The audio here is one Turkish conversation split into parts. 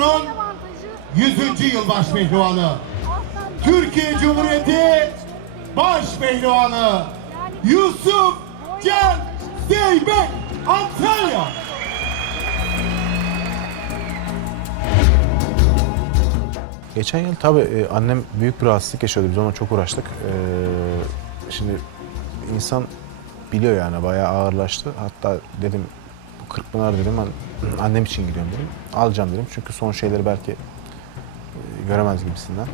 kuruluşunun 100. yılbaş pehlivanı. Türkiye Cumhuriyeti baş pehlivanı Yusuf Can Zeybek Antalya. Geçen yıl tabii e, annem büyük bir rahatsızlık yaşıyordu. Biz ona çok uğraştık. Ee, şimdi insan biliyor yani bayağı ağırlaştı. Hatta dedim bu Kırkpınar dedim annem için gidiyorum dedim. Alacağım dedim çünkü son şeyleri belki e, göremez gibisinden.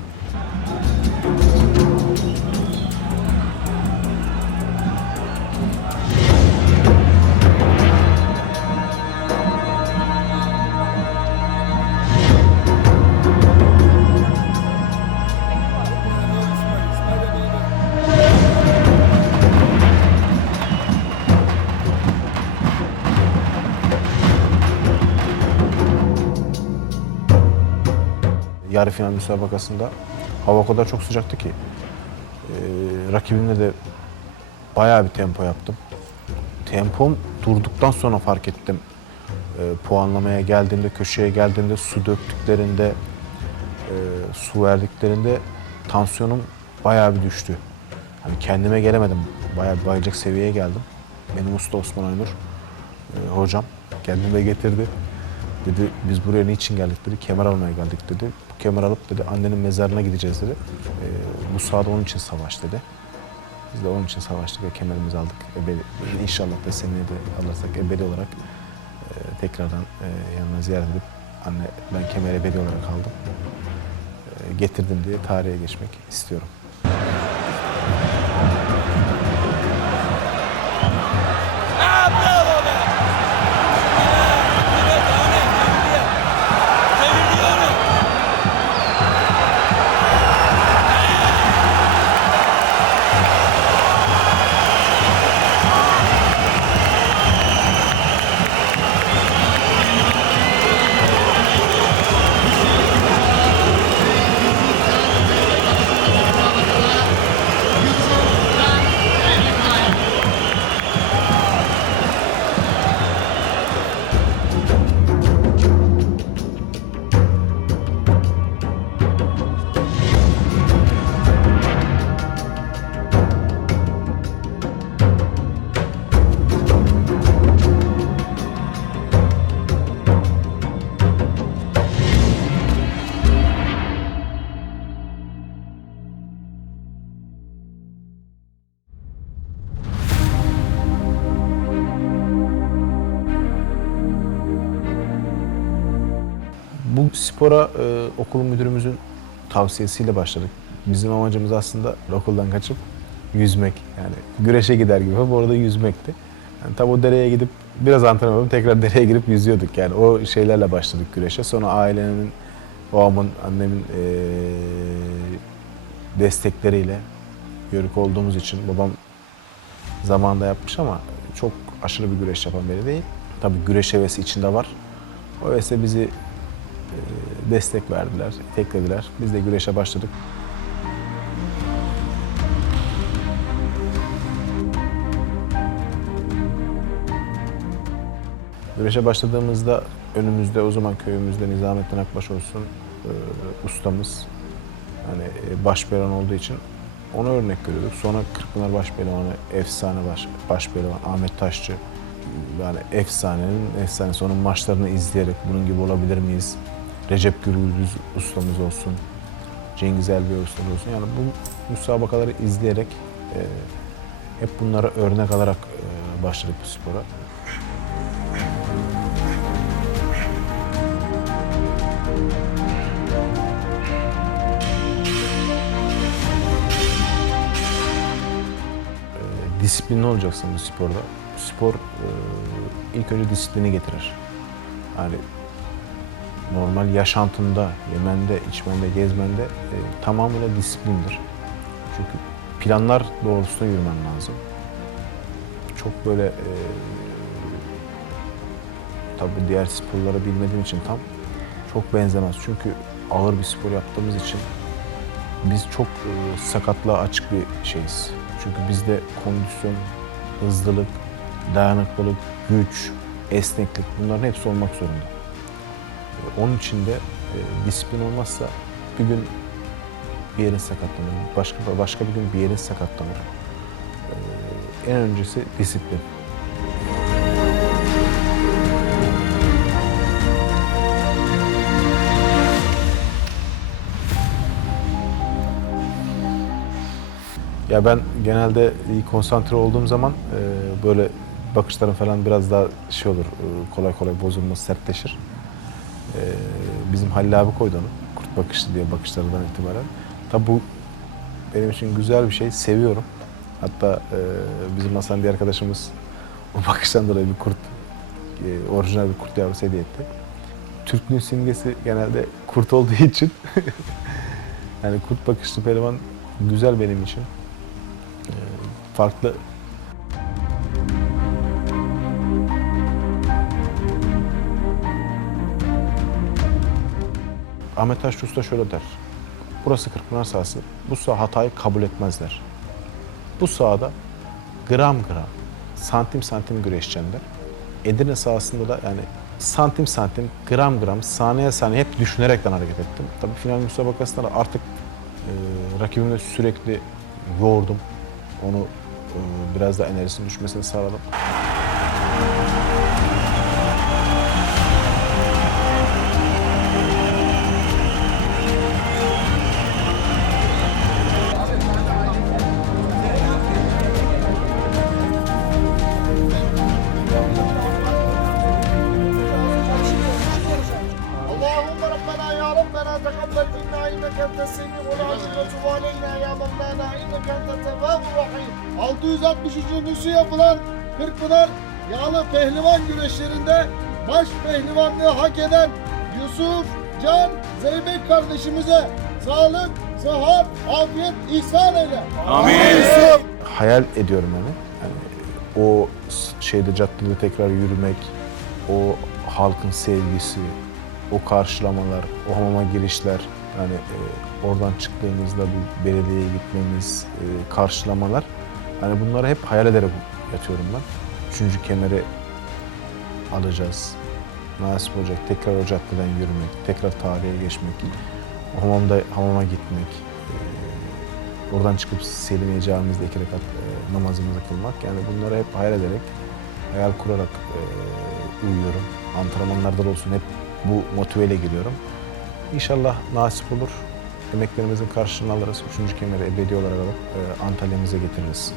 Yarı final müsabakasında hava o kadar çok sıcaktı ki e, rakibimle de bayağı bir tempo yaptım. Tempom durduktan sonra fark ettim. E, puanlamaya geldiğimde, köşeye geldiğimde, su döktüklerinde, e, su verdiklerinde tansiyonum bayağı bir düştü. Hani kendime gelemedim. Bayağı bir bayılacak seviyeye geldim. Benim usta Osman Aynur e, hocam kendime getirdi. Dedi biz buraya niçin geldik dedi. Kemer almaya geldik dedi. Bu kemer alıp dedi annenin mezarına gideceğiz dedi. Ee, bu sahada onun için savaş dedi. Biz de onun için savaştık ve kemerimizi aldık. Ebedi, inşallah da seneye de alırsak ebedi olarak e, tekrardan e, yanına ziyaret edip anne ben kemer ebedi olarak aldım. E, getirdim diye tarihe geçmek istiyorum. Spora e, okul müdürümüzün tavsiyesiyle başladık. Bizim amacımız aslında okuldan kaçıp yüzmek. Yani güreşe gider gibi bu arada yüzmekti. Yani tabi o dereye gidip biraz antrenman yapıp tekrar dereye girip yüzüyorduk. Yani o şeylerle başladık güreşe. Sonra ailenin, babamın, annemin e, destekleriyle yörük olduğumuz için babam zamanında yapmış ama çok aşırı bir güreş yapan biri değil. Tabii güreş hevesi içinde var. O hevesle bizi destek verdiler, teklediler. Biz de güreşe başladık. Güreşe başladığımızda önümüzde o zaman köyümüzde Nizamettin Akbaş olsun e, ustamız hani e, başpehlivan olduğu için ona örnek görüyorduk. Sonra Kırkpınar başpehlivanı efsane baş, başpehlivan Ahmet Taşçı yani efsanenin efsanesi onun maçlarını izleyerek bunun gibi olabilir miyiz? Recep Gürgüz ustamız olsun. Cengiz Elbey ustamız olsun. Yani bu müsabakaları izleyerek e, hep bunlara örnek alarak e, başladık bu spora. E, disiplinli olacaksın bu sporda. Spor e, ilk önce disiplini getirir. Yani normal yaşantında, yemende, içmende, gezmende e, tamamıyla disiplindir. Çünkü planlar doğrultusunda yürümen lazım. Çok böyle e, tabii diğer sporları bilmediğim için tam çok benzemez. Çünkü ağır bir spor yaptığımız için biz çok e, sakatlığa açık bir şeyiz. Çünkü bizde kondisyon, hızlılık, dayanıklılık, güç, esneklik bunların hepsi olmak zorunda. E, onun için de e, disiplin olmazsa bir gün bir yerin sakatlanır. Başka başka bir gün bir yerin sakatlanır. E, en öncesi disiplin. Ya ben genelde iyi konsantre olduğum zaman e, böyle bakışlarım falan biraz daha şey olur, e, kolay kolay bozulmaz, sertleşir. E, bizim Halil abi koydu onu, kurt bakışı diye bakışlarından itibaren. Tabi bu benim için güzel bir şey, seviyorum. Hatta e, bizim Hasan bir arkadaşımız o bakıştan dolayı bir kurt, e, orijinal bir kurt yavrusu hediye etti. Türklüğün simgesi genelde kurt olduğu için yani kurt bakışlı pehlivan güzel benim için farklı Ahmet Taş Usta şöyle der. Burası Kırkpınar sahası. Bu saha hatayı kabul etmezler. Bu sahada gram gram, santim santim güreşecekler. Edirne sahasında da yani santim santim, gram gram, saniye saniye hep düşünerekten hareket ettim. Tabii final müsabakasında da artık e, rakibimle sürekli yoğurdum. Onu e, biraz da enerjisinin düşmesini sağladım. 663. nüsü yapılan Kırkpınar Yağlı Pehlivan güreşlerinde baş pehlivanlığı hak eden Yusuf Can Zeybek kardeşimize sağlık, sıhhat, afiyet ihsan eyle. Amin. hayal ediyorum yani. yani o s- şeyde caddede tekrar yürümek, o halkın sevgisi, o karşılamalar, o hamama girişler, yani e, oradan çıktığımızda bir belediyeye gitmemiz, e, karşılamalar. Hani bunları hep hayal ederek yatıyorum ben. Üçüncü kemeri alacağız. Nasip olacak. Tekrar o caddeden yürümek, tekrar tarihe geçmek, hamamda hamama gitmek, Oradan çıkıp Selimiye Camimizde iki rekat namazımızı kılmak. Yani bunları hep hayal ederek, hayal kurarak uyuyorum. Antrenmanlarda da olsun hep bu motiveyle giriyorum. İnşallah nasip olur. Emeklerimizin karşılığını alırız. Üçüncü kemeri ebedi olarak alıp e, Antalya'mıza getiririz.